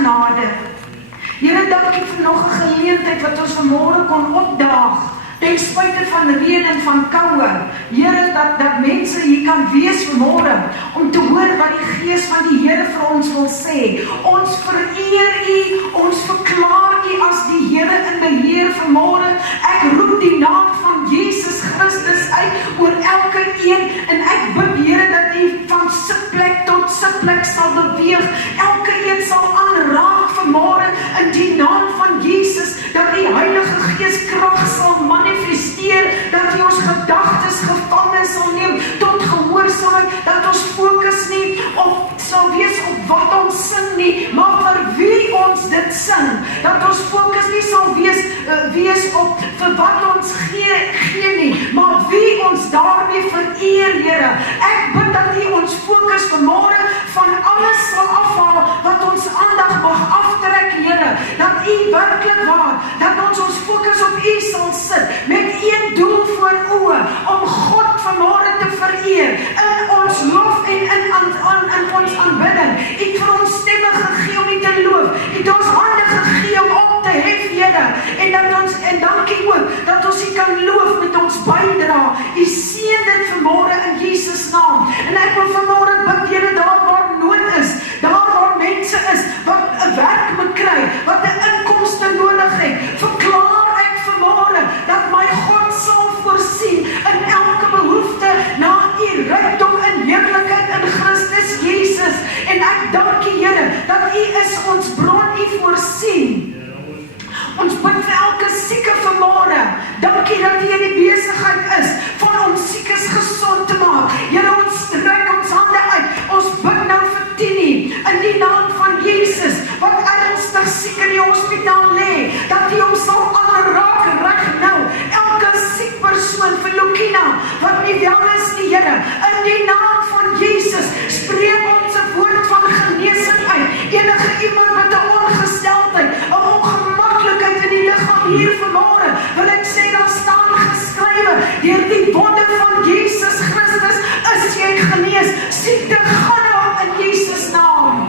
genade. Here, dankie vir nog 'n geleentheid wat ons vanmôre kon opdaag. Ten spyte van reën en van koue. Here, dat mense hier kan wees vanmôre om te hoor wat die Gees van die Here vir ons wil sê. Ons vereer U, ons verklaar U as die Here in beheer vanmôre. Ek roep die naam van Jesus Christus uit oor elke een en ek bid, Here, dat U van sitplek tot sitplek sal beweeg. Elke een sal aanraak vanmôre in die naam van Jesus, dat die Heilige Gees krag sal manifesteer, dat U ons gedagtes gevange sal neem tot gehoorsaamheid, dat ons fokus nie sal wees op wat ons sing nie, maar vir wie ons dit sing, dat ons fokus nie sal wees op vir wat ons gee nie, maar wie ons daarmee vereer, Here. Ek bid dat U ons fokus vanmôre van alles sal afhaal wat ons aandag mag aftrek, Here, dat U werklik waar, dat ons fokus op U sal sit, met een doel voor oë, om God vanmôre te vereer, in ons lof en in ons aanbidding. U het vir ons stemme gegee om U te loof, U het ons hande gegee om op te hef, Here, en dankie ook, dat ons U kan loof met ons bydra. U seën dit vanmôre in Jesus naam, en ek wil vanmôre bid, Here, daar waar nood is, daar waar mense is, wat 'n werk moet kry, wat 'n inkomste nodig het, verklaar ek vanmôre, dat my God sal voorsien in elke behoefte na U rykdom in heerlikheid in Christus Jesus, en ek dank U, Here, dat U is ons bron, U voorsien. Ons bid vir elke sieke vanmôre. Dankie dat U in die besigheid is van ons siekes gesond te maak. Here, ons strek ons hande uit. Ons bid nou vir Tini in die naam van Jesus, wat ernstig siek in die hospitaal lê, dat U hom sal aanraak reg nou. Elke siek persoon vir Lukina wat nie wel is nie, Here, in die naam van Jesus spreek ons 'n woord van genesing uit. Enige iemand met 'n ongesteldheid, 'n ongemaklikheid in die liggaam hier vanmôre, wil ek sê, daar staan geskrywe, deur die wonde van Jesus Christus is jy genees. Siekte gaan nou in Jesus naam.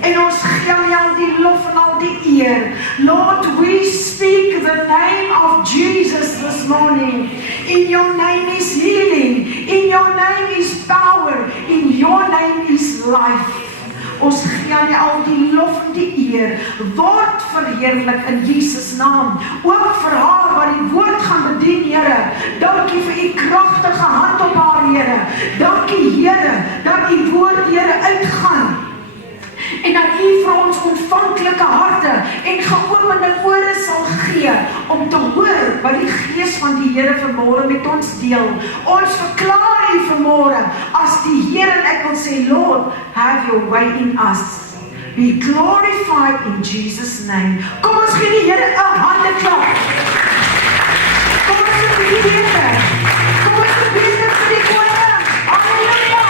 En ons gee aan U al die lof en al die eer. Lord, we speak the name of Jesus this morning. In your name is healing. In your name is power. In your name is life. Ons gee aan U al die lof en die eer. Word verheerlik in Jesus naam. Ook vir haar wat die woord gaan bedien, Here. Dankie vir U kragtige hand op haar, Here. Dankie, Here, dat U woord, Here, uitgaan. En dat U vir ons ontvanklike harte en geopende ore sal gee om te hoor wat die Gees van die Here vanmôre met ons deel. Ons verklaar U vanmôre as die Here, en ek wil sê, Lord, have your way in us. Be glorified in Jesus' name. Kom ons gee die Here 'n handeklap. Kom ons gee die Here. Kom ons gebed vir die koning. Halleluja.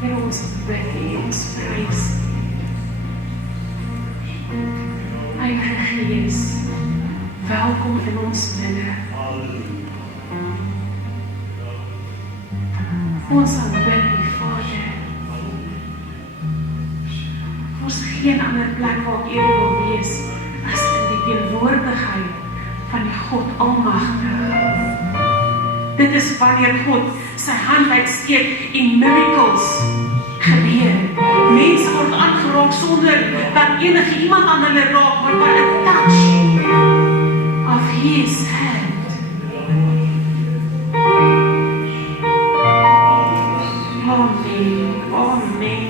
Here, ons bid U, ons prys. Heilige Gees, welkom in ons midde. Ons aanbid U, Vader. Ons geen ander plek waar U wil wees as in die teenwoordigheid van die God Almagtige. Dit is wanneer God sy hand uitsteek en miracles gebeur. Mense word aangeraak sonder dat enige iemand aan hulle raak, maar by 'n touch of His hand. Amen. Amen.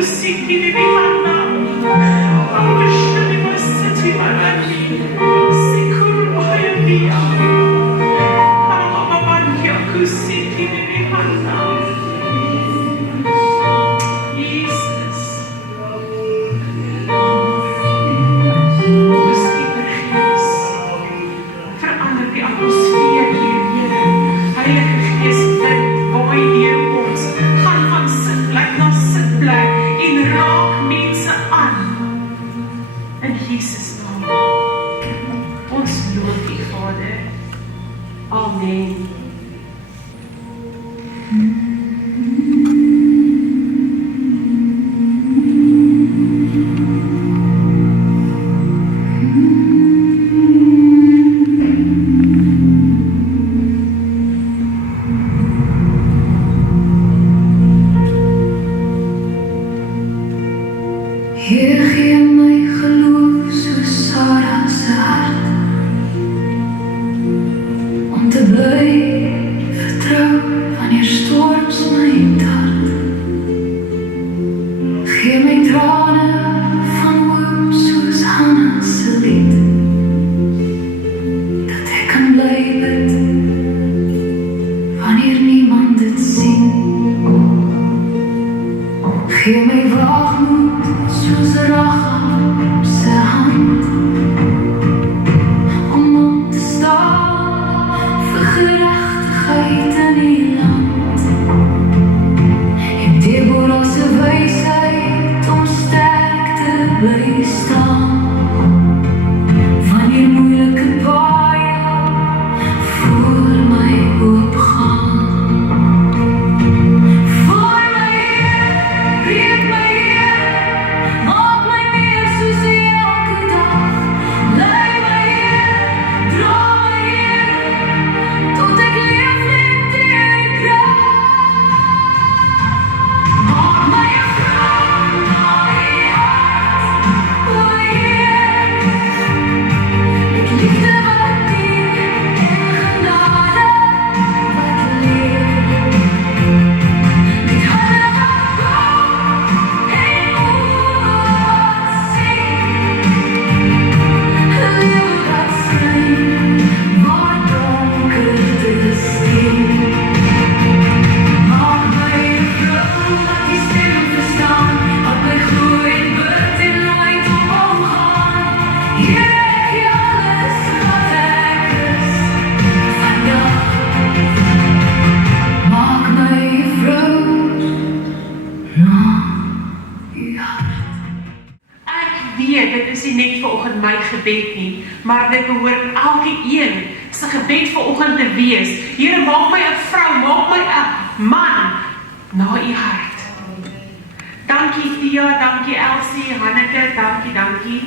City, Heer, gee my geloof soos Sarah se hart, om te bly vertrou wanneer storms my tart. Gee my trane van hoop soos Hannah se lied, dat ek kan bly bid wanneer niemand dit sien. Gee my waagmoed soos Rahab se hand, om op te staan vir geregtigheid in die land. En Deborah se wysheid om sterk te bly staan, wanneer moeilike paaie voor my oopgaan. Maar dit behoort elke een se gebed vanoggend te wees. Here, maak my 'n vrou, maak my 'n man na u hart. Dankie Tia, dankie Elsie, Hanneke, dankie.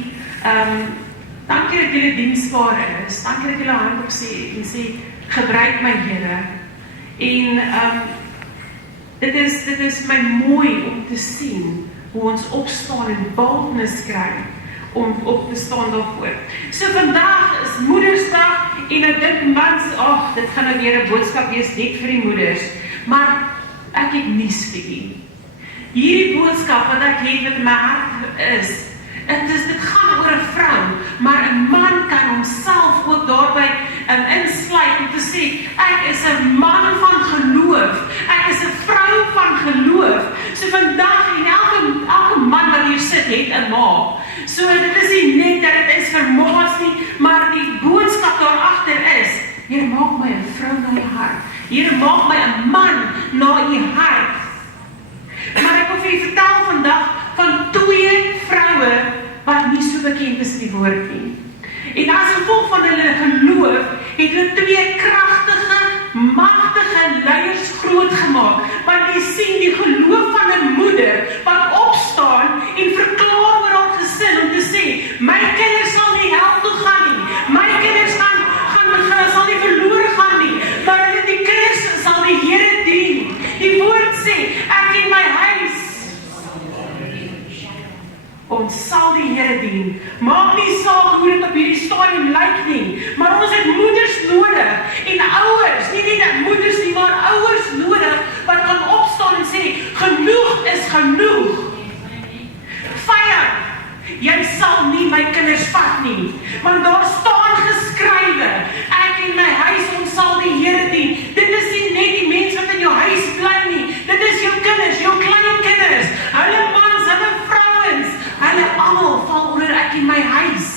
Dankie dat julle diensbaar is. Dankie dat julle hand opsê en sê gebruik my Here. En dit is my mooi om te sien hoe ons opstaan en boldness kry om op te staan daarvoor. So vandag is Moedersdag en ek dink mans, dit gaan nou weer 'n boodskap wees net vir die moeders, maar ek het nuus vir julle. Hierdie boodskap wat ek het met my hart is, dit gaan oor 'n vrou, maar 'n man kan homself ook daarby insluit om te sê, ek is 'n man van geloof, ek is 'n vrou van geloof. So vandag en elke man wat hier sit het 'n ma. So dit is nie net dat dit is vir ma's nie, maar die boodskap daarachter is, Here, maak my 'n vrou na u hart. Here, maak my 'n man na u hart. Maar ek wil vir julle vertel vandag van 2 vroue wat nie so bekend is in die woord nie. En as gevolg van hulle geloof, het hulle 2 kragtige, magtige leiers groot gemaak. Want jy sien die geloof van 'n moeder wat opstaan en verklaar oor haar gesin om te sê, my kinders sal nie hel toe gaan nie. My kinders sal nie verlore gaan nie. Maar die kinders sal die Here dien. Die woord sê, ek en my huis, ons sal die Here dien. Maak nie saak hoe dit op hierdie stadium lyk nie, maar ons het moeders nodig en ouers, nie net moeders nie, maar ouers nodig wat kan opstaan en sê, genoeg is genoeg. Vyand, jy sal nie my kinders vat nie, want daar staan geskrywe, ek en my huis, ons sal die Here dien. Dit is nie net die mens wat in jou huis bly nie, dit is jou kinders, jou kleinkinders, hulle mans, hulle vrouens, hulle almal val onder ek en my huis.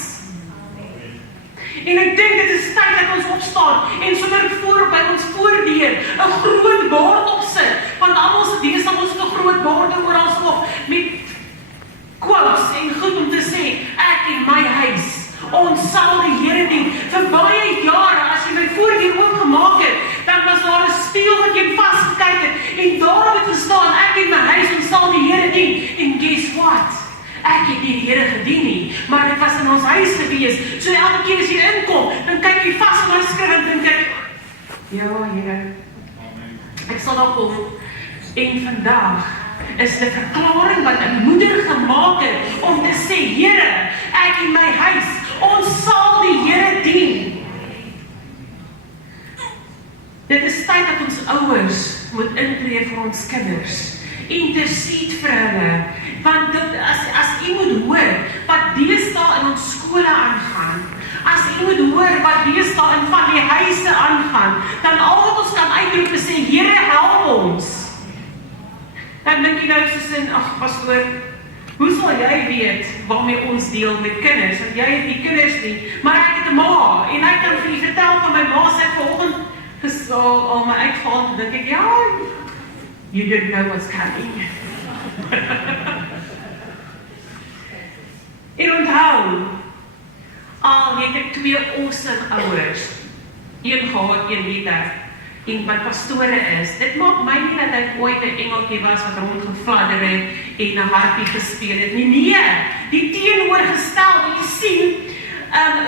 En ek dink dit is tyd dat ons opstaan en sommer voor by ons voordeur 'n groot bord opsit, want almal se deesdae ons het 'n groot bord oral op met quotes en goed om te sê, ek en my huis, ons sal die Here dien. Vir baie jare, as jy my voordeur oopgemaak het, dan was daar 'n spieël wat jy vas gekyk het, en daarom het gestaan, ek en my huis, ons sal die Here dien, en guess what? Ek het nie die Here gedien nie, maar dit was in ons huis gewees, so elke keer as jy inkom, dan kyk jy vas in my skrif en dink ek, ja Here, ek sal daar kom, en vandag is die verklaring wat 'n moeder gemaak het, om te sê, Here, ek en my huis, ons sal die Here dien. Dit is tyd dat ons ouers moet intree vir ons kinders. Intercede vir hulle. Want dit, as u moet hoor wat deesdae in ons skole aangaan, as u moet hoor wat deesdae in van die huise aangaan, dan al wat ons kan uitroep en sê, Here, help ons. Dan dink jy nou soos in, ag pastoor, hoe sal jy weet waarmee ons deel met kinders? Want jy het nie kinders nie, maar ek het 'n ma, en ek kan vir u vertel van my ma sê vanoggend al my uitval, dan dink ek, ja, you didn't know what's coming. En onthou, al het ek 2 awesome ouers, een gehad, een weet ek, en wat pastore is, dit maak my nie dat ek ooit 'n engeltjie was wat rondgefladder het en 'n harpie gespeel het nie. Nee, die teenoorgestelde, jy sien,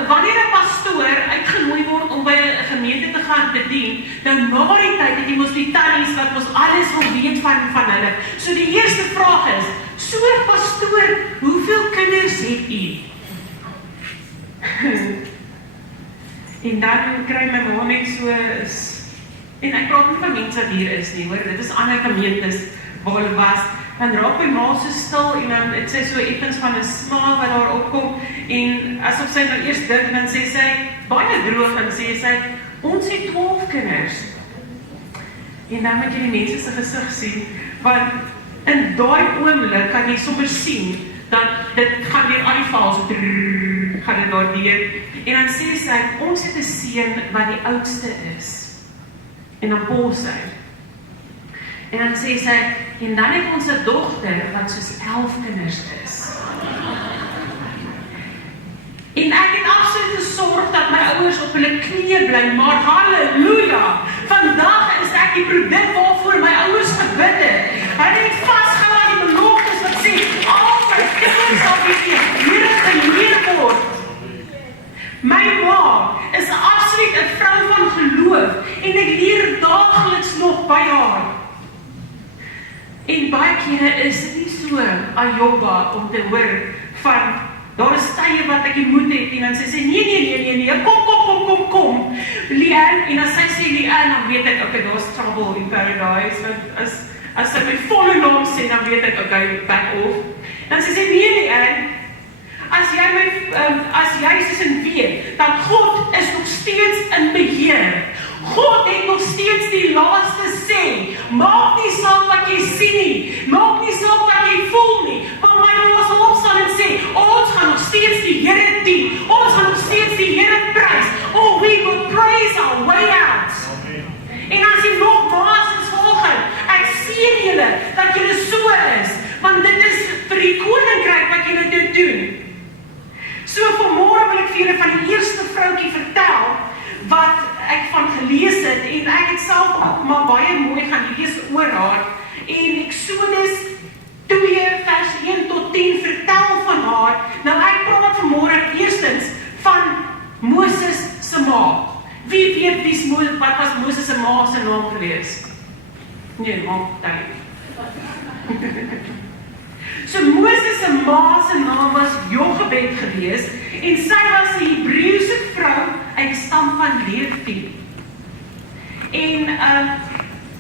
wanneer 'n pastoor uitgenooi word om by 'n gemeente te gaan bedien, dan na die tyd het jy mos die tannies wat mos alles wil weet van hulle. So die eerste vraag is, so pastoor, hoeveel kinders het u? En dan kry my ma net so, en ek praat nie van mense wat hier is nie, hoor, dit is ander gemeentes waar hulle was, dan raak my ma so stil, en dan het sy so effens van 'n smaal wat daar opkom, en asof sy nou eers dink, en dan sê sy, baie droog, en sê sy, ons het 12 kinders. En dan moet jy die mense se gesig sien, want in daai oomblik kan jy sommer sien, dat dit gaan weer al die val, so gaan dit daar deur, en dan sê sy, ons het 'n seun wat die oudste is, en dan pos sy, en dan sê sy, en dan het ons 'n dogter wat soos 11 kinders is. En ek het absoluut gesorg dat my ouers op hulle knieë bly, maar halleluja, vandag is ek die produk waarvoor my ouers gebid het. Hulle het vasgehou aan die beloftes wat sê, al my kinders sal deur die Here geleer word. My ma is absoluut 'n vrou van geloof, en ek leer daagliks nog by haar. En baie kere is dit nie so ajoba om te hoor van, daar is tye wat ek moet het, en dan sê sy, nee, kom, Leanne, en as sy sê Leanne, dan weet ek, okay, daar's trouble in paradise, want as sy my volle naam sê, dan weet ek, okay, back off. Dan sê sy, nee Leanne, as jy soos in weet, dat God is nog steeds in beheer, God het nog steeds die laaste sê, maak nie saak wat jy sien nie, maak nie saak wat jy voel nie, maar my ma sal opstaan en sê, ons gaan nog steeds die Here dien, ons gaan nog steeds die Here prys, oh we will praise our way out. En as jy nog maas is volgend, ek sien julle, dat julle so is, want dit is vir die koninkryk wat julle dit doen. So vanmôre wil ek vir julle van die eerste vroutjie vertel, wat ek van gelees het, en ek het self ook maar baie mooi gaan lees oor haar, en Eksodus 2 vers 1 tot 10 vertel van haar. Nou ek praat vanmôre eerstens van Moses se ma. Wie weet wat was Moses se ma se naam gewees? Nee, maak tyd. So Moses se ma se naam was Jochebed gewees, en sy was 'n Hebreëse vrou uit die stam van Lewi. En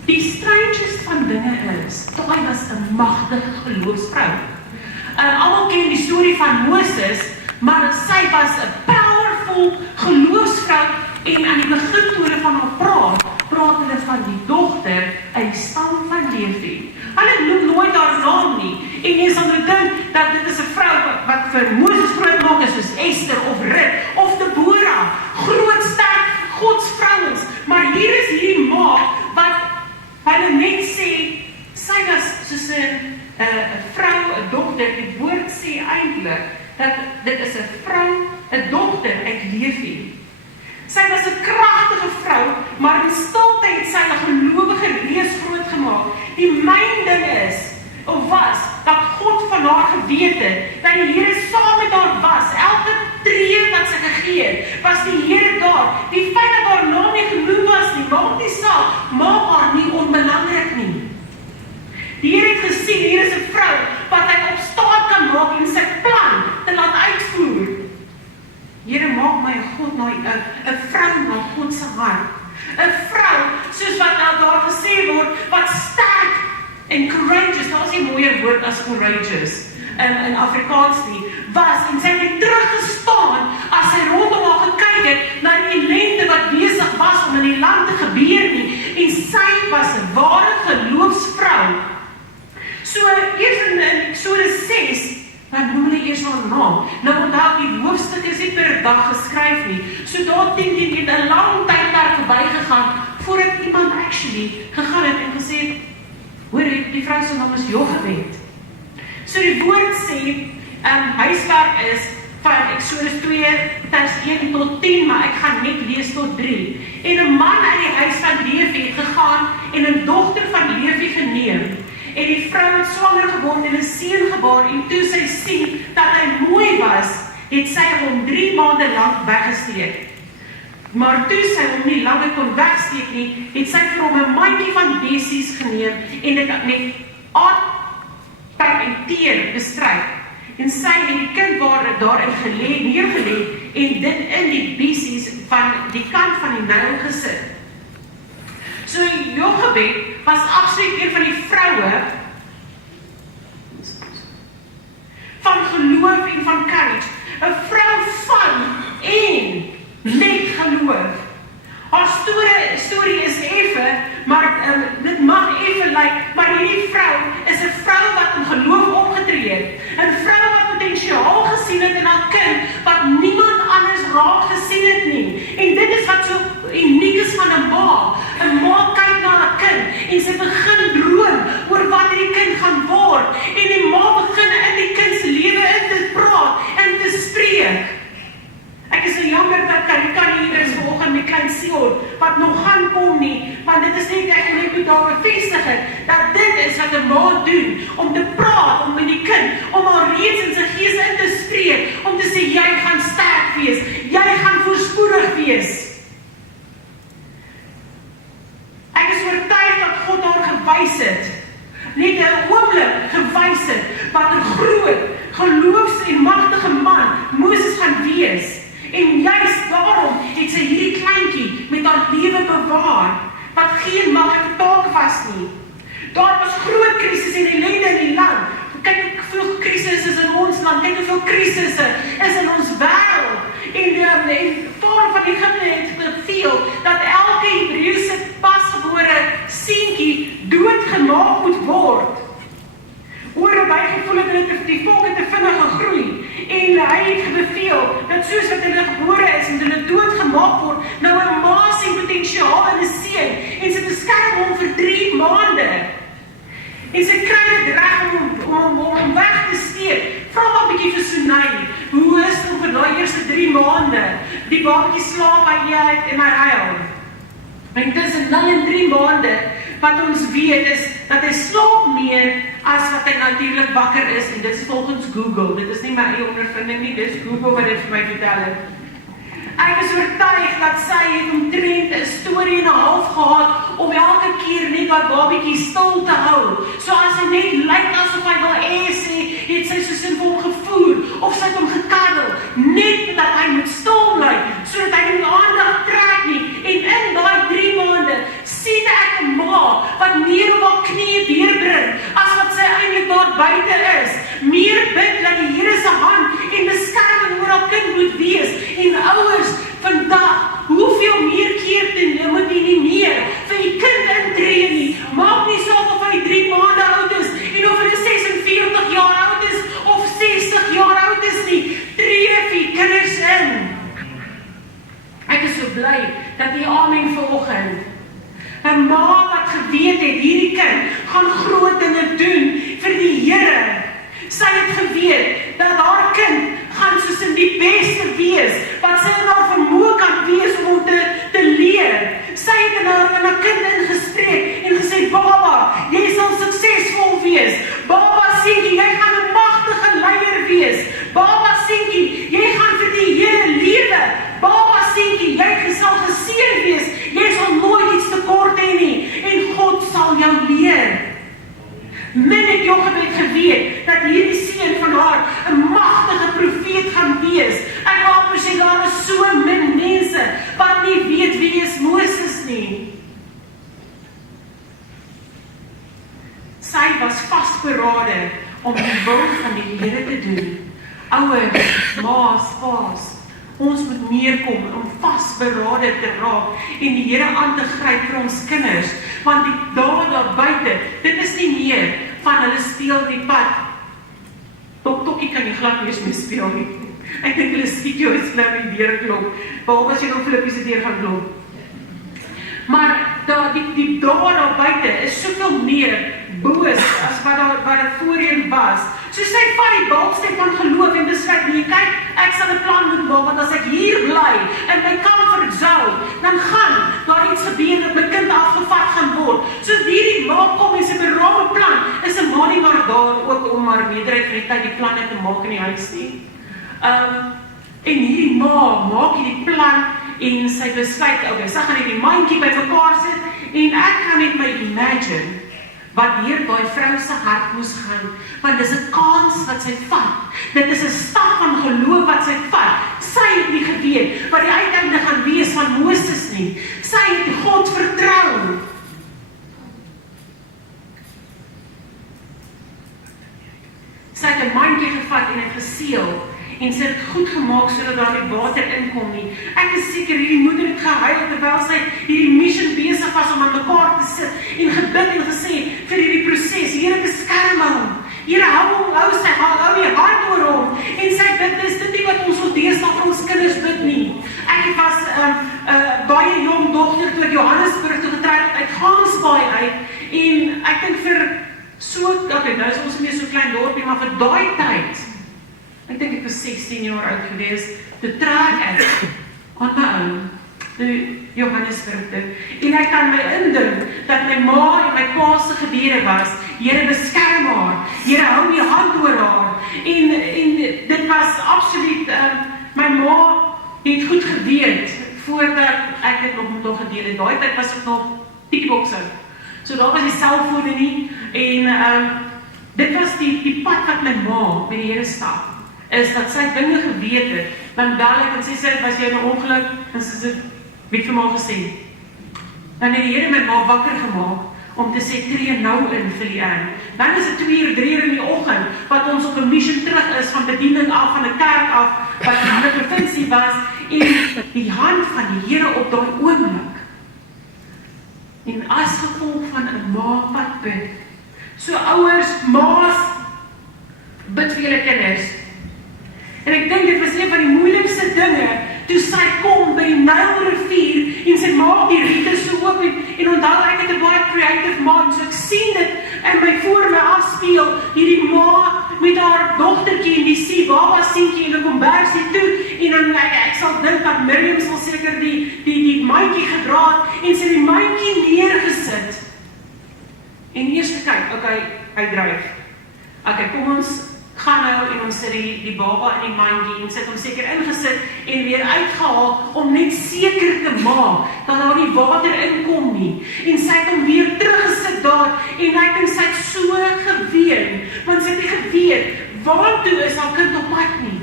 die strangest van dinge is, sy was 'n magtige geloofsvrou. Almal ken die storie van Moses, maar sy was 'n powerful geloofsvrou, en aan die begin toe hulle van haar praat hulle van die dogter uit die stam van Lewi. Hulle noem nooit haar naam nie, en jy sal nou dink dat dit is 'n vrou wat vir Moses groot maak is, soos Esther of Rut of Deborah, groot sterk godsvrouens, maar hier is hierdie ma wat hulle net sê, sy was soos 'n vrou, 'n dogter. Die woord sê eintlik dat dit is 'n vrou, 'n dogter uit Lewi. Sy was 'n kragtige vrou, maar in stilte het sy 'n gelowige reus groot geweet het, dat die Here saam met haar was, elke tree wat sy gegee het, was die Here daar. Die feit dat haar naam nie genoem was nie, maak nie saak, maak haar nie onbelangrik nie. Die Here het gesien, hier is 'n vrou, wat hy op staat kan maak en sy plan te laat uitvoer. Here, maak my 'n God, 'n vrou na God se hart. 'n Vrou, soos wat daar gesê word, wat sterk en courageous, daar is nie mooier woord as courageous in Afrikaans nie, was, en sy het teruggestaan, as sy rondom haar gekyk het, na die ellende wat besig was om in die land te gebeur nie, en sy was 'n ware geloofsvrou. So, eers in Eksodus 6, dan noem hulle eers haar naam. Nou onthou, die hoofstuk is nie per dag geskryf nie. So daar dink jy het 'n lang tyd daar verbygegaan, voordat iemand actually gegaan het en gesê het, hoor, die vrou se naam is Jochebed. So die woord sê, huiswerk is van Eksodus 2, vers 1 tot 10, maar ek gaan net lees tot 3. En 'n man uit die huis van Levi het gegaan en 'n dogter van Levi geneem. En die vrou het swanger geword en 'n seun gebaar, en toe sy sien dat hy mooi was, het sy hom 3 maande lank weggesteek. Maar toe sy hom nie langer kon wegsteek nie, het sy vir hom 'n mandjie van besies geneem en dit met aardpap en teer bestryk. En sy het die kind daarin neergelê en dit in die besies van die kant van die Nyl gesit. So Jochebed was absoluut een van die vroue van geloof en van courage. 'n Vrou van en met geloof. Haar storie is effe, maar dit mag effe lyk, maar hierdie vrou is 'n vrou wat in geloof opgetree het. 'n Vrou wat potensiaal gesien het in haar kind, wat niemand anders raak gesien het nie. En dit is wat so uniek is van 'n ma. 'n Ma kyk na haar kind en sy begin droom oor wat die kind gaan word. En die ma begin in die kind se lewe in te praat en te spreek. Ek is so jammer dat Karika hier is vanoggend met klein Sion, wat nog gaan kom nie, want dit is net, ek moet daar bevestig het, dat dit is wat 'n ma doen, om te praat, om met die kind, om haar reeds in sy gees in te spreek, om te sê, jy gaan sterk wees, jy gaan voorspoedig wees. Ek is oortuig dat God haar gewys het, net 'n oomblik gewys het, wat 'n groot, geloofs- en magtige man Moses gaan wees. En juist daarom het sy hierdie kleintjie met haar lewe bewaar, wat geen maklike taak was nie. Daar was groot krisis en ellende in die land. Kyk hoeveel krisis is in ons land, kyk hoeveel krisisse is in ons wêreld. En Farao van Egipte het beveel dat elke Hebreëse pasgebore seentjie doodgemaak moet word. Oor by gevoel het die volk te vinnig gegroei. En hy het beveel dat soos wat hulle gebore is en hulle doodgemaak word, nou 'n ma sien potensiaal in 'n seun en sy beskerm hom vir 3 maande. En sy kry dit reg om hom weg te steek. Vra maar 'n bietjie vir Sunay, hoe is dit vir daai eerste 3 maande? Die babatjie slaap by jy en hy huil. En tussen 0 en 3 maande, wat ons weet is dat hy slaap meer as wat hy natuurlik wakker is, en dit is volgens Google, dit is nie my eie ondervinding nie, dit is Google wat dit vir my vertel het. Ek is oortuig dat sy het omtrent 'n storie en 'n half gehad, om elke keer net daai babatjie stil te hou. So as hy net lyk asof hy wil sê, het sy so sin vir hom gevoer, of sy het hom gekaddel, net dat hy moet stil bly, sodat hy nie aandag trek nie. En in daai 3 maande, sien ek 'n ma, wat meer op haar knieë deurbring, as wat sy eintlik daar buite is. Meer bid dat die Here se hand en beskerming oor haar kind moet wees. En ouers, vandag, hoeveel meer keer moet jy nie meer vir die kind intree nie. Maak nie saak of hy 3 maande oud is, en of hy 46 jaar oud is, of 60 jaar oud is nie. Tree vir die kinders in. Ek is so bly dat jy amen vanoggend. 'n Ma wat geweet het, hierdie kind gaan groot dinge doen vir die Here. Sy het geweet dat haar kind gaan soos in die beste wees, wat sy in haar vermoë kan wees om hom te leer. Sy het in haar kind ingespreek en gesê, baba, jy sal suksesvol wees. Baba, seentjie, jy gaan 'n magtige geweet dat hierdie seun van haar 'n magtige profeet gaan wees. Ek wil amper sê daar is so min mense wat nie weet wie is Moses nie. Sy was vasberade om die wil van die Here te doen. Ouers, ma's, pa's, ons moet neerkom om vasberade te raak en die Here aan te gryp vir ons kinders, want die dae daar buite, dit is nie meer van hulle speel die pad. Tokkie kan jy glad nie eens mee speel nie. Ek dink hulle skiet jou as hulle die deur klop, behalwe as jy nog Filippies se deur gaan klop. Maar die dae daar buite is soveel meer boos as wat dit voorheen was. So sy vat die balstek van geloof en besluit, nee, kyk, ek sal 'n plan moet maak, want as ek hier bly in my comfort zone, dan gaan daar iets gebeur dat my kind afgevat gaan word. So hierdie ma kom en sy beraam plan, is 'n ma nie maar daar ook om maar meerderheid van die tyd die planne te maak in die huis nie. En hierdie ma maak hierdie plan en sy besluit, okay, sy gaan hierdie mandjie bymekaar sit en ek kan net my imagine wat hier daai vrou se hart moes gaan, want dis 'n kans wat sy vat. Dit is 'n stap van geloof wat sy vat. Sy het nie geweet wat die uiteinde gaan wees van Moses nie. Sy het God vertrou. Sy het 'n mandjie gevat en dit geseël. En sy het dit goed gemaak sodat daar nie water inkom nie. Ek is seker hierdie moeder het gehuil terwyl sy hierdie mission besig was om aan mekaar te sit en gebid en gesê vir hierdie proses, Here beskerm hom. Here hou sy hart oor hom. En sy bid, dis dit nie wat ons wil deesdae vir ons kinders bid nie. Ek was baie jong dogter toe ek Johannesburg toe getrek het uit Gansbaai uit en ek dink vir okay, nou is ons nie so klein dorpie, maar vir daai tyd, ek dink ek was 16 jaar oud gewees, toe trek ek aan my own, toe Johannesburg toe, en ek kan my indink, dat my ma en my pa se gebede was, Here beskerm haar, Here hou die hand oor haar, en dit was absoluut, my ma het goed geweet, voordat ek dit nog met haar gedeel het, daai tyd was ek nog tikboxer, so daar was die selfone nie, en dit was die pad wat my ma met die Here stap, is dat sy dinge geweet het, dan bel ek en sê, was jy in 'n ongeluk, en sy sê, wie het vir my gesê, dan het die Here my ma wakker gemaak, om te sê, tree nou in vir die eind. Dan is dit 2 uur, 3 uur in die oggend, wat ons op 'n mission terug is, van bediening af, van 'n kerk af, wat in 'n ander provinsie was, en die hand van die Here op daai oomblik, en as gevolg van 'n ma wat bid, so ouers, ma's, bid vir julle kinders, en ek dink dit was een van die moeilikste dinge, toe sy kom by die Nylrivier, en sy maak die riete so oop, en onthou ek het 'n baie creative man, so ek sien dit, en my voor my afspeel, hierdie ma met haar dogtertjie, en die sien, baba sientjie, en 'n kombersie toe, en dan, ek sal dink dat Miriam sal seker die mandjie gedra het, en sy die mandjie neergesit, en eers te kyk, okay, hy dryf, okay, kom ons, gaan nou en ons sit die baba in die mandjie en sit hom seker ingesit en weer uitgehaal om net seker te maak dat daar nie water inkom nie. En sy het hom weer teruggesit daar en hy het sy so geween, want sy het nie geweet waartoe is haar kind op pad nie.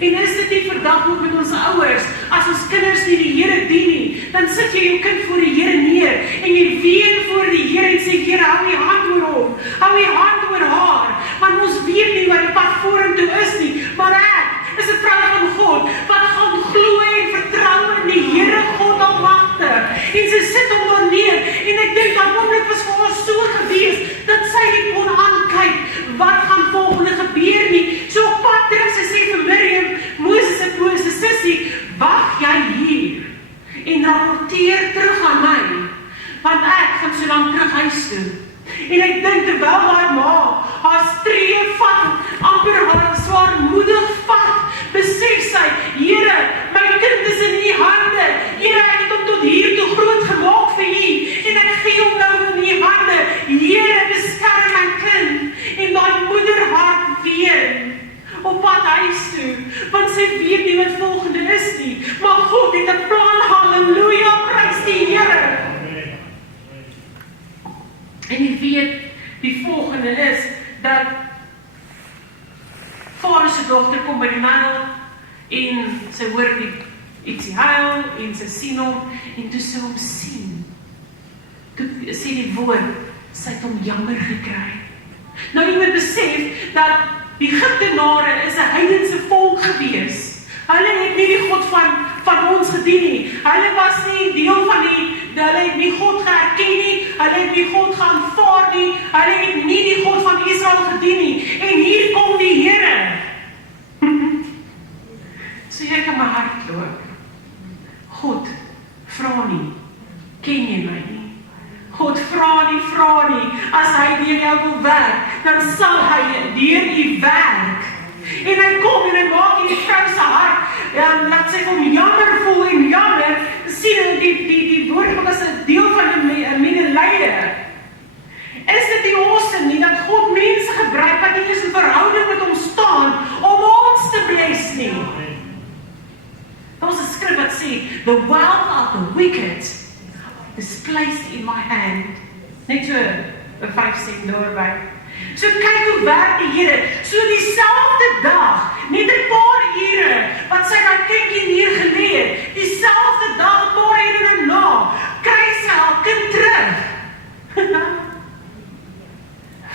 En is dit nie vandag ook met ons ouers, as ons kinders nie die Here dien nie, dan sit jy jou kind voor die Here neer en jy ween voor die Here en sê, Here, hou die hand oor hom, hou die hand oor haar, want ons weet nie wat die pad vorentoe is nie, maar ek is 'n vrou van God, wat gaan glo en vertrou in die Here God Almagtig, en sy sit hom daar neer, en ek dink dat oomblik was vir haar so gewees, dat sy nie kon aankyk, wat gaan volgende gebeur nie, so op pad terug, sy sê vir Miriam, Moses se sussie, wag jy hier, en rapporteer terug aan my, want ek gaan so lang terug huis toe. En ek dink terwyl haar ma haar stree vat, amper haar swaarmoedig vat, besef sy, Here, my kind is in U hande. Here, ek het hom tot hier toe groot gemaak vir U, en ek gee hom nou in U hande. Here, beskerm my kind. En daai moeder hart ween op pad huis toe, want sy weet nie wat volgende is nie, maar God het 'n plan, halleluja, prys die Here. En jy weet, die volgende is, dat Farao se dogter kom by die Nyl en sy hoor ietsie huil en sy sien hom en toe sy hom sien. Toe sê die woord, sy het hom jammer gekry. Nou jy moet besef dat die Egiptenare is 'n heidense volk gewees. Hulle het nie die God van ons gedien nie. Hulle was nie deel van hulle het nie God geerken nie, hulle het nie God geaanvaar nie, hulle het nie die God van Israel gedien nie. En hier kom die Here. So jy kan my hart loop. God vra nie, ken jy my nie? God vra nie, as hy deur jou wil werk, dan sal hy deur u werk. En hy kom en hy maak die vrou se hart, laat sy hom jammer voel en jammer, sien die woord as 'n deel van 'n medelyde. Is dit nie awesome nie, dat God mense gebruik wat nie eens in verhouding met hom staan, om ons te bless nie? Daar is 'n skrif wat sê, the wealth of the wicked is placed in my hand. Net so 'n 5 cent daarby. So kyk hoe werk die Here. So dieselfde dag, net 'n paar ure, wat sy daai kindjie neergelê het, dieselfde dag, 'n paar ure daarna, kry sy haar kind terug.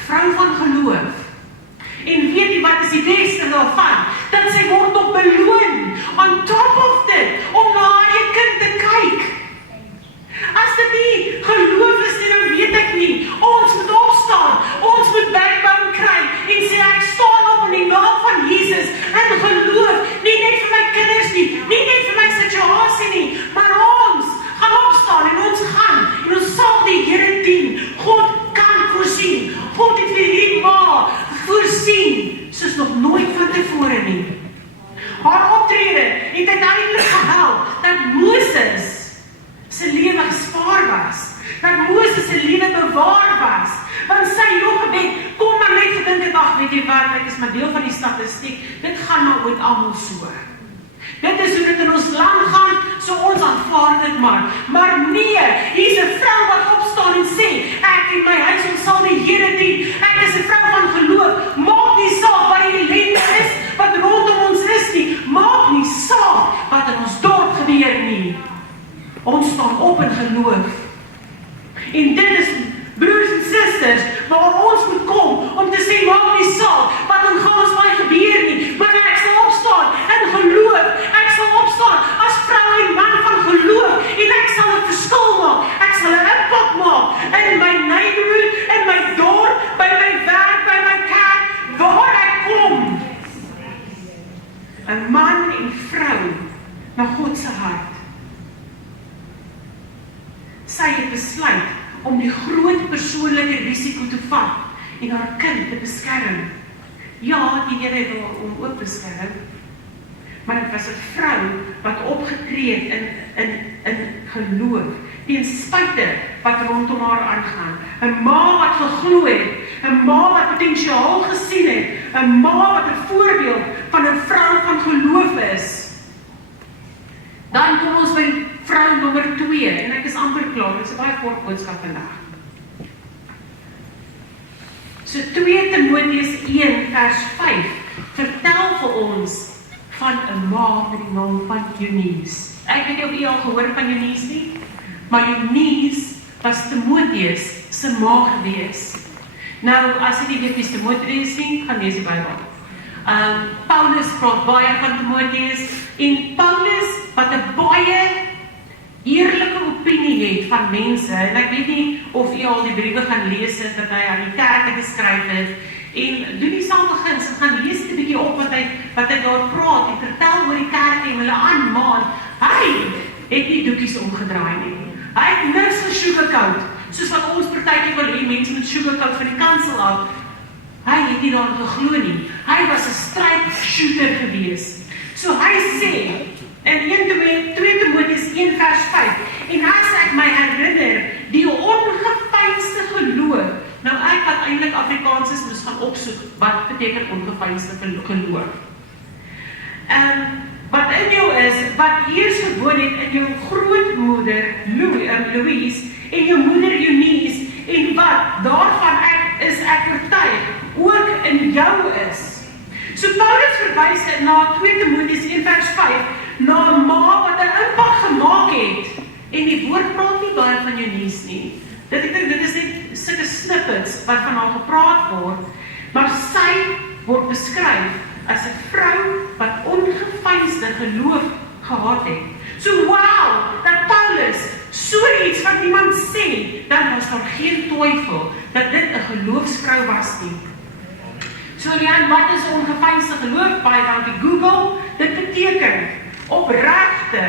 Vrou van geloof. En weet jy wat is die beste daarvan? Dat sy word nog beloon, on top of dit, om na haar eie kind te kyk. As dit nie geloof is nie, dan weet ek nie. Ons moet opstaan, ons moet backbone kry en sê ek staan op in die naam van Jesus en geloof, nie net vir my kinders nie, nie net vir my situasie nie, maar ons gaan opstaan en ons sal die Here dien. God kan voorsien. God het vir hierdie ma voorsien soos nog nooit vantevore nie. Haar optrede het uiteindelik gehelp dat Moses sy lewe gespaar was, dat Moses sy lewe bewaar was, want sy nog gebed, kom maar net gedink het, ag weet jy wat, ek is maar deel van die statistiek, dit gaan maar ooit almal so. Dit is hoe dit in ons land gaan, so ons aanvaar dit maar nee, hier is 'n vrou wat opstaan en sê, ek in my huis ons sal die Here dien, ek is 'n vrou van geloof, maak nie saak wat die ellende is, wat rondom ons is nie, maak nie saak wat in ons dorp gebeur nie. Ons staan op in geloof. En dit is, broers en susters, waar ons moet kom, om te sê, maak nie saak, wat in Gansbaai gebeur nie, maar ek sal opstaan in geloof, ek sal opstaan as vrou en man van geloof, en ek sal 'n verskil maak, ek sal 'n impak maak, in my neighborhood, in my dorp, by my werk, by my kerk, waar ek kom. 'n man en vrou, na God se hart. Sy het besluit om die groot persoonlike risiko te vat en haar kind te beskerm. Ja, die Here wil hom ook beskerm, maar dit was 'n vrou wat opgetree het in geloof, ten spyte wat rondom haar aangaan. 'n ma wat geglo het, 'n ma wat potensiaal gesien het, 'n ma wat 'n voorbeeld van 'n vrou van geloof is. Dan kom ons by vrou nommer 2, en ek is amper klaar, dit is 'n baie kort boodskap vandag. So 2 Timoteus 1 vers 5 vertel vir ons van 'n ma met die naam van Eunice. Ek weet nie of u al gehoor van Eunice nie, maar Eunice was Timoteus se ma gewees. Nou, as jy nie weet wie Timoteus is, gaan lees die Bybel. Paulus praat baie van Timoteus, en Paulus wat 'n baie eerlike opinie het van mense, en ek weet nie of u al die briewe gaan lees het, wat hy aan die kerke geskryf het, en doen die saambeginsel, gaan lees dit 'n bietjie op wat hy daar praat, en vertel oor die kerk en hulle aanmaan. Hy het nie doekies omgedraai nie. Hy het niks gesugarcoat, soos wat ons partytjie wil hê, mense met sugarcoat van die kansel af. Hy het nie daar geglo nie. Hy was 'n strydshooter gewees. So hy sê, in 2 Timoteus 1 vers 5, en as ek my herinner, die ongeveinsde geloof, nou ek wat eintlik Afrikaans is, moes gaan opsoek, wat beteken ongeveinsde geloof. Wat in jou is, wat eers gewoon het in jou grootmoeder, Louise, en jou moeder Eunice, en wat daarvan ek oortuig, ook in jou is. So So Paulus verwys na 2 Timoteus 1 vers 5, na 'n ma wat 'n impak gemaak het. En die woord praat nie baie van Eunice nie. Dit is net sulke snippets wat van haar gepraat word, maar sy word beskryf as 'n vrou wat ongeveinsde geloof gehad het. So wow, dat Paulus so iets wat iemand sê, dan was daar geen twyfel dat dit 'n geloofsvrou was nie. So Leanne, wat is ongeveinsde geloof? Baie dankie Google. Dit beteken opregte,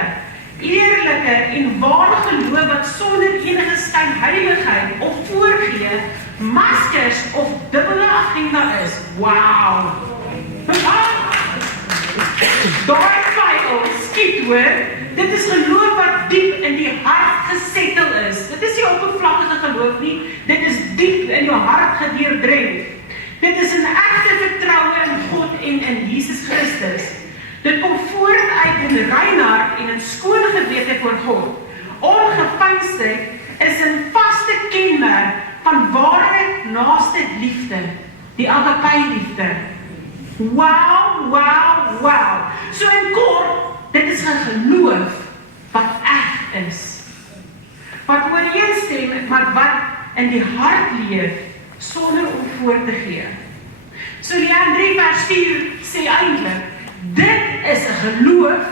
eerlike en ware geloof wat sonder enige skynheiligheid of voorgee, maskers of dubbele agenda is. Wow! Daai Bybel skiet hoor, dit is geloof wat diep in die hart gesettel is. Dit is nie oppervlakkige geloof nie, dit is diep in jou hart gedeurdrenk. Dit is 'n egte vertroue in God en in Jesus Christus. Dit kom voort uit in reinheid en in skone gewete voor God. Ongeveinsdheid is 'n vaste kenmerk van ware naaste liefde, die agape-liefde. Wow, wow, wow. So in kort, dit is 'n geloof wat eg is. Wat ooreenstem met wat in die hart leef, sonder om voor te gee. So Leanne 3 vers 4 sê eintlik, dit is 'n geloof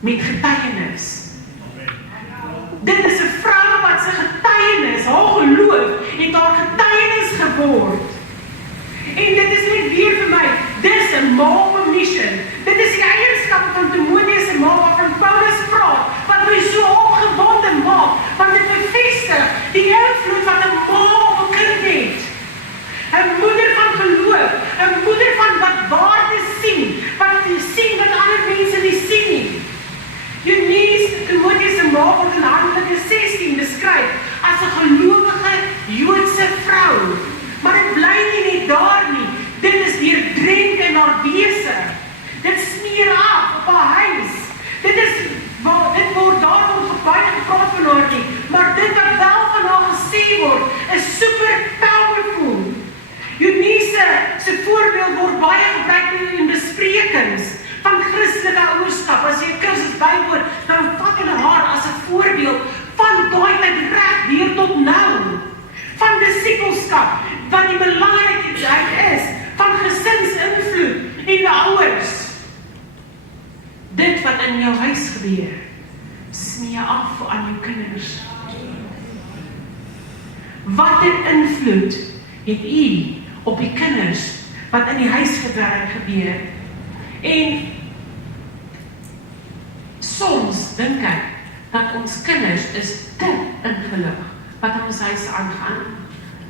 met getuienis. Dit is 'n vrou wat sy getuienis, haar geloof, het haar getuienis geword. En dit is net weer vir my, dis 'n ma op 'n mission. Dit is die eienskappe van Timoteus se ma waarvan Paulus praat, wat my so opgewonde maak, want dit bevestig die invloed wat 'n ma op 'n kind het. 'n moeder van geloof, 'n moeder van wat waarde sien, wat sien wat ander mense nie sien nie. Eunice, Timoteus se ma word in Handelinge 16 beskryf as 'n gelowige Joodse vrou. Maar dit bly nie net daar nie. Dit is deurdrenk in haar wese. Dit smeer af op haar huis. Dit word daarom baie gepraat van haar nie. Maar dit wat wel van haar gesê word, is super powerful. Eunice se voorbeeld word baie gebruik in besprekings van Christelike ouerskap. As jy 'n kursus bywoon, dan vat hulle haar as 'n voorbeeld van daai tyd reg deur tot nou. Van disipelskap, wat die belangrikheid is, van gesinsinvloed en die ouers. Dit wat in jou huis gebeur, smee af aan jou kinders. Watter invloed het u op die kinders wat in die huis gebeur? En soms dink ek dat ons kinders is te ingelig wat in ons huis aangaan.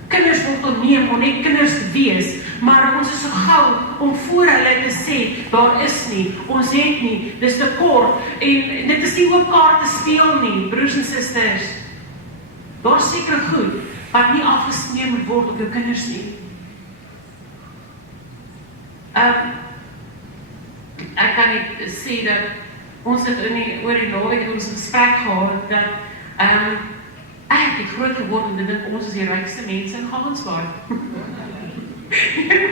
Kinders word onneem om net kinders te wees, maar ons is so gou om voor hulle te sê, daar is nie, ons het nie, dis te kort, en dit is nie oop kaart te speel nie, broers en susters. Daar is seker goed wat nie afgesmeer moet word op jou kinders nie. Ek kan net sê dat ons het oor die naweek ons gesprek gehad dat ek het groot geword en dink ons is die rykste mense in Gagensbaai.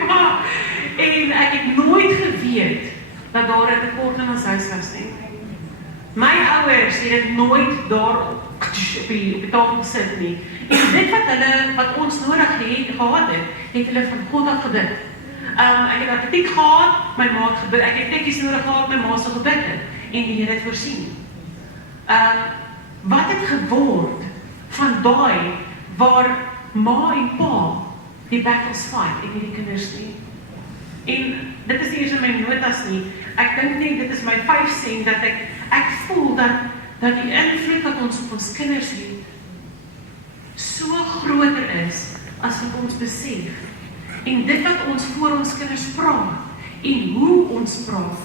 Ja, en ek het nooit geweet dat daar 'n tekort in ons huis was nie. My ouers het dit nooit daar op die tafel gesit nie. En dit wat ons nodig gehad het, het hulle van God af gebid. Ek het atletiek gehad, my ma het gebid. Ek het tekkies nodig gehad, my ma se gebid het. En die Here het voorsien. Wat het geword van daai waar ma en pa die battles fight en nie die kinders nie. En dit is nie eers in my notas nie. Ek dink nie, dit is my 5 sent dat ek voel dat die invloed wat ons op ons kinders het so groter is as wat ons besef. En dit wat ons voor ons kinders praat en hoe ons praat,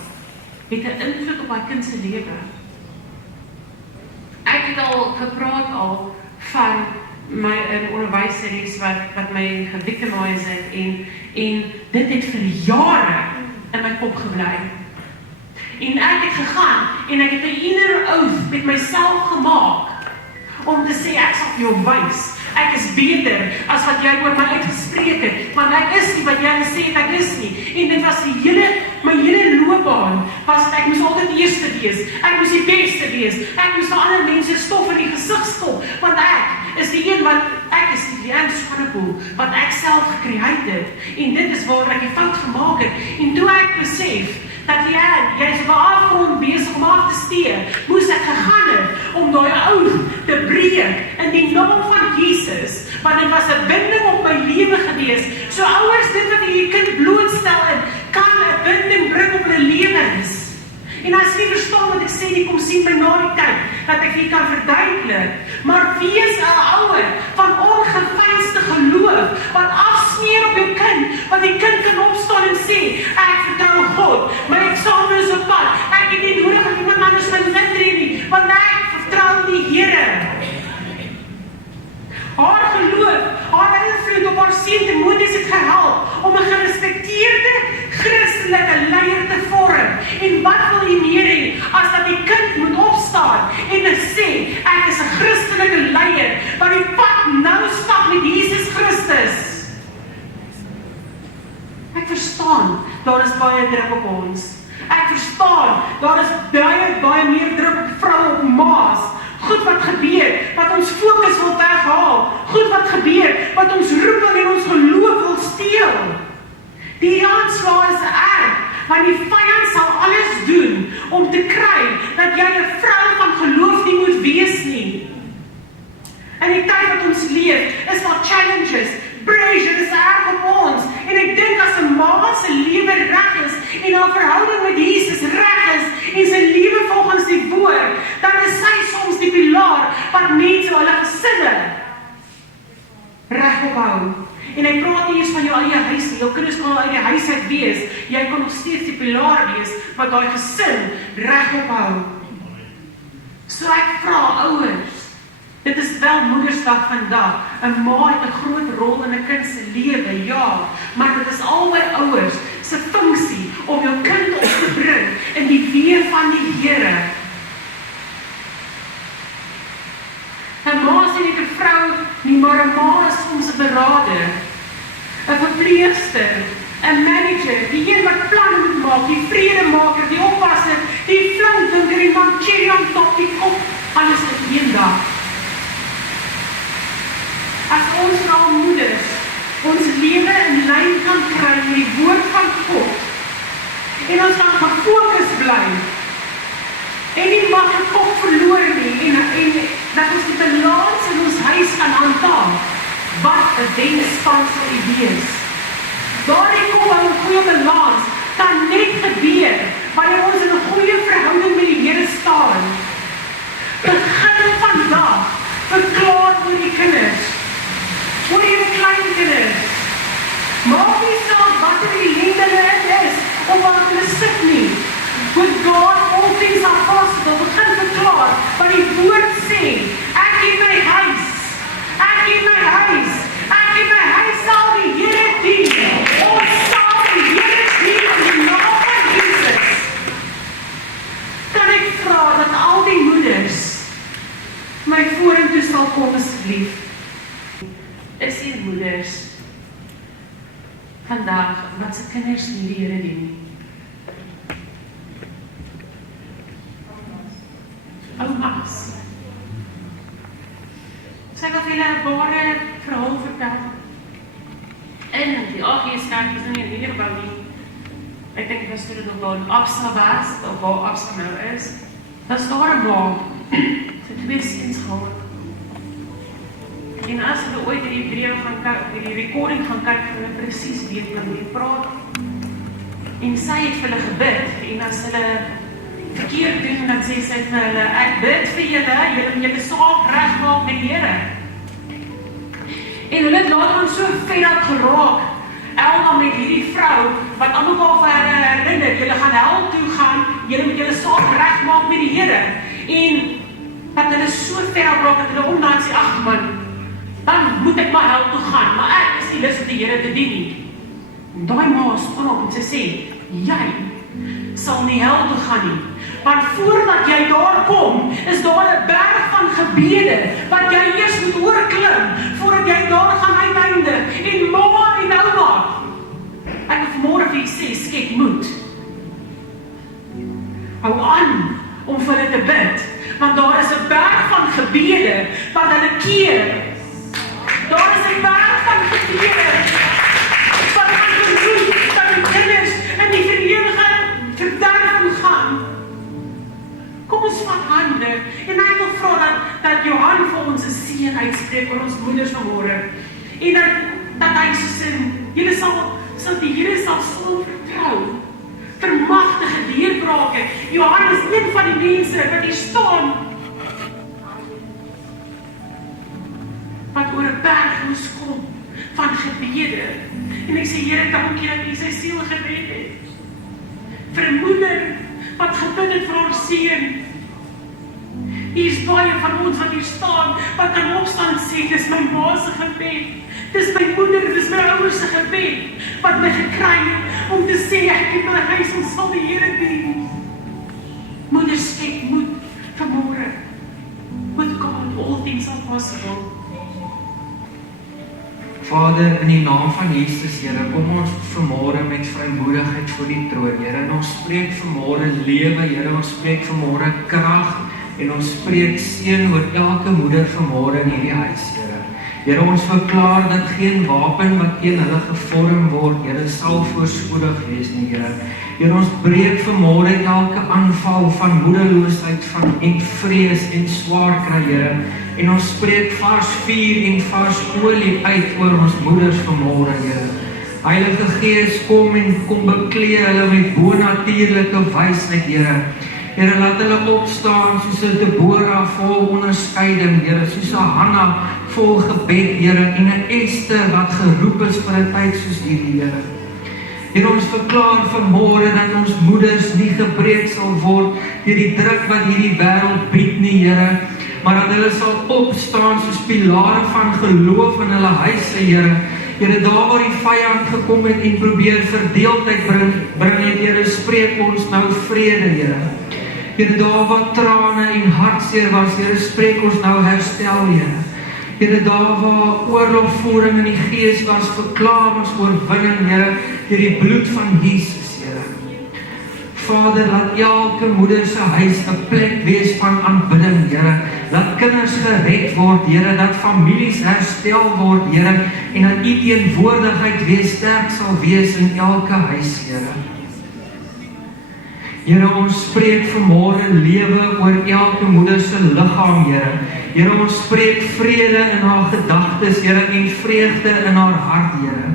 het 'n invloed op my kind se lewe. Ek het al gepraat van my onderwyseres wat my gevictimize het en dit het vir jare in my kop gebly. En ek het gegaan en ek het 'n inner oath met myself gemaak om te sê ek sal jou wys. Ek is beter as wat jy oor my uitgespreek het, want ek is nie wat jy gesê het ek is nie. En dit was my hele loopbaan, ek moes altyd die eerste wees, ek moes die beste wees, ek moes vir ander mense stof in die gesig stop, want ek is die een wat, ek is die Leanne Swanepoel, wat ek self gecreate het, en dit is waar ek die fout gemaak het, en toe ek besef, dat jy is op 'n afgrond besig om af te steek, moes ek gegaan het, om daai oud te breek, in die naam van Jesus, want dit was 'n binding op my lewe gewees, so ouers, dit wat jy kind blootstel in, kan 'n binding bring op hulle lewens, en as jy verstaan wat ek sê, nie kom sien my na die tyd, dat ek jy kan verduidelik, maar wees 'n ouer, van ongeveinsde geloof, wat afsmeer op jou kind, wat die kind kan opstaan en sê, ek vertrou God, my eksamen is op pad, ek het nie nodig dat iemand anders my intree nie, want ek vertrou die Here. Haar geloof, haar invloed op haar seun Timoteus het gehelp om 'n gerespekteerde Christelike leier te vorm. En wat wil jy meer hê as dat die kind moet opstaan en sê, ek is 'n Christelike leier wat die pad nou stap met Jesus Christus. Ek verstaan, daar is baie druk op ons. Ek verstaan, daar is baie meer druk op vroue, op ma's. Goed wat gebeur, wat ons fokus wil weghaal. Goed wat gebeur, wat ons roeping en ons geloof wil steel. Die aanslag is erg, want die vyand sal alles doen om te kry dat jy 'n vrou van geloof nie moet wees nie. In die tyd wat ons leef, is daar challenges, pressure is erg op ons. En ek dink as 'n ma se lewe reg is en haar verhouding met Jesus reg is en sy lewe volgens die woord, dan is sy soms die pilaar wat mense hulle gesinne regop hou. En ek praat nie eens van jou eie huis nie, jou kinders kan uit die huis uit wees, jy kan nog steeds die pilaar wees wat daai gesin regop hou. So ek vra ouers, dit is wel Moedersdag vandag, 'n ma het 'n groot rol in 'n kind se lewe, ja, maar dit is albei ouers se funksie om jou kind op te bring in die weë van die Here. 'n ma is nie 'n vrou nie, maar 'n ma is soms 'n beraader, 'n verpleegster, 'n manager, die een wat planne moet maak, die vredemaker, die oppasser, die flankdinker, die man cherry on top, die kop, alles op een dag. As ons nou moeders ons lewe in lyn kan kry met die woord van God en ons kan gefokus bly en nie mag die kop verloor nie en dat ons die balans in ons huis kan handhaaf, wat 'n wensspan sal u wees. Daardie kop aan 'n goeie balans kan net gebeur wanneer ons in 'n goeie verhouding met die Here staan. Begin vandag verklaar vir die kinders, voor julle kleinkinders, maak nie saak wat die ellende hulle is, of wat hulle sit nie. With God, all things are possible. Begin verklaar, wat die woord sê, ek in my huis sal die Here dien. Ons sal die Here dien in die naam van Jesus. Kan ek vra dat al die moeders my vorentoe sal kom asseblief? Is hier moeders vandag wat se kinders nie die Here dien nie? Oumas. Sy wil vir julle 'n ware verhaal vertel. En die AGS-kerk is nie in hierdie gebou nie. Ek dink dit was toe dit nog daar in Absa was, of waar Absa nou is. Was daar 'n ma, sy 2 seuns gehad. En as hulle ooit hierdie video gaan kyk, hierdie recording gaan kyk, gaan hulle presies weet wat hulle praat. En sy het vir hulle gebid, en as hulle verkeerd doen, dan sê sy vir hulle, ek bid vir julle moet julle saak regmaak met die Here. En hulle het later ons so vet op geraak, Elna met hierdie vrou, wat almal vir hulle herinner, julle gaan hel toe gaan, julle moet julle saak regmaak met die Here. En dat hulle so vet op raak, dat hulle omdraai en sê, ag man, dan moet ek maar hel toe gaan, maar ek is nie lus om die Here te dien nie. En daai ma span op en sy sê, jy sal nie hel toe gaan nie, want voordat jy daar kom, is daar 'n berg van gebede, wat jy eers moet oorklim, voordat jy daar gaan uiteindig, en mamma en ouma, Hou aan om vir hulle te bid, want daar is 'n berg van gebede wat hulle keer. Daar is 'n berg van gebede wat gaan doen dat die kinders in die verenigde verderf gaan. Kom ons vat hande en ek wil vra dat Johan vir ons 'n seën uitspreek oor ons moeders vanmôre. En dat hy sê, julle sal die Here sal so vertrou vir magtige deurbrake. Johan is een van die mense wat hier staan wat oor 'n berg moes kom van gebede. En ek sê, Here, dankie dat U sy siel gered het. Vir 'n moeder wat gebid het vir haar seun. Hier is baie van ons wat hier staan, wat kan opstaan en sê, dis my ma se gebed. Dis my moeder, dis my ouers se gebed, wat my gekry het om te sê, ek het my huis en sal die Here dien. Moeders, skep moed vanmôre. With God, all things are possible. Vader, in die naam van Jesus, Here, kom ons vanmôre met vrymoedigheid voor die troon, Here, en ons spreek vanmôre lewe, Here, ons spreek vanmôre krag, en ons spreek seën oor elke moeder vanmôre in hierdie huis, Here. Here, ons verklaar dat geen wapen wat teen hulle gevorm word, Here, sal voorspoedig wees nie, Here. Here, ons breek vanmôre elke aanval van moedeloosheid en vrees en swaar kry, Here. En ons spreek vars vuur en vars olie uit oor ons moeders vanmôre, Here. Heilige Gees, kom en kom beklee hulle met bonatuurlike wysheid, Here. Here, laat hulle opstaan soos 'n Deborah vol onderskeiding, Here, soos 'n Hanna vol gebed, Here, en 'n Esther wat geroep is vir 'n tyd soos hierdie, Here. Here, ons verklaar vanmôre dat ons moeders nie gebreek sal word deur die druk wat hierdie wêreld bied nie, Here, maar dat hulle sal opstaan soos pilare van geloof in hulle huise, Here. Here, daar waar die vyand gekom het en probeer verdeeldheid bring het, Here, spreek ons nou vrede, Here. Here, daar waar trane en hartseer was, Here, spreek ons nou herstel, Here. Here, daar waar oorlogvoering in die gees was, verklaar ons oorwinning, Here, deur die bloed van Jesus, Here. Vader, laat elke moeder se huis 'n plek wees van aanbidding, Here. Laat kinders gered word, Here, dat families herstel word, Here, en dat U teenwoordigheid weer sterk sal wees in elke huis, Here. Here, ons spreek vanmôre lewe oor elke moeder se liggaam, Here. Here, ons spreek vrede in haar gedagtes, Here, en vreugde in haar hart, Here.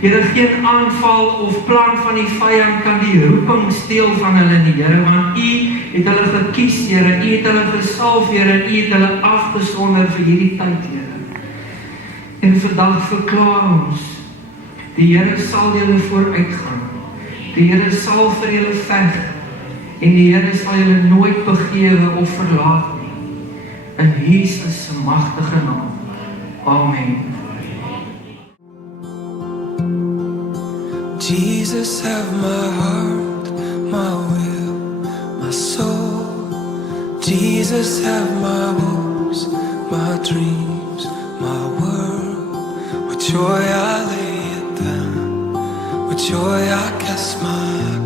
Here, geen aanval of plan van die vyand kan die roeping steel van hulle nie, Here, want U het hulle gekies, Here, U het hulle gesalf, Here, en U het hulle afgesonder vir hierdie tyd, Here. En vandag verklaar ons, die Here sal julle vooruitgaan, die Here sal vir julle veg, en die Here sal julle nooit begewe of verlaat nie. In Jesus se magtige naam. Amen. Jesus, have my heart, my will, my soul. Jesus, have my hopes, my dreams, my world. With joy I lay it down, with joy I cast my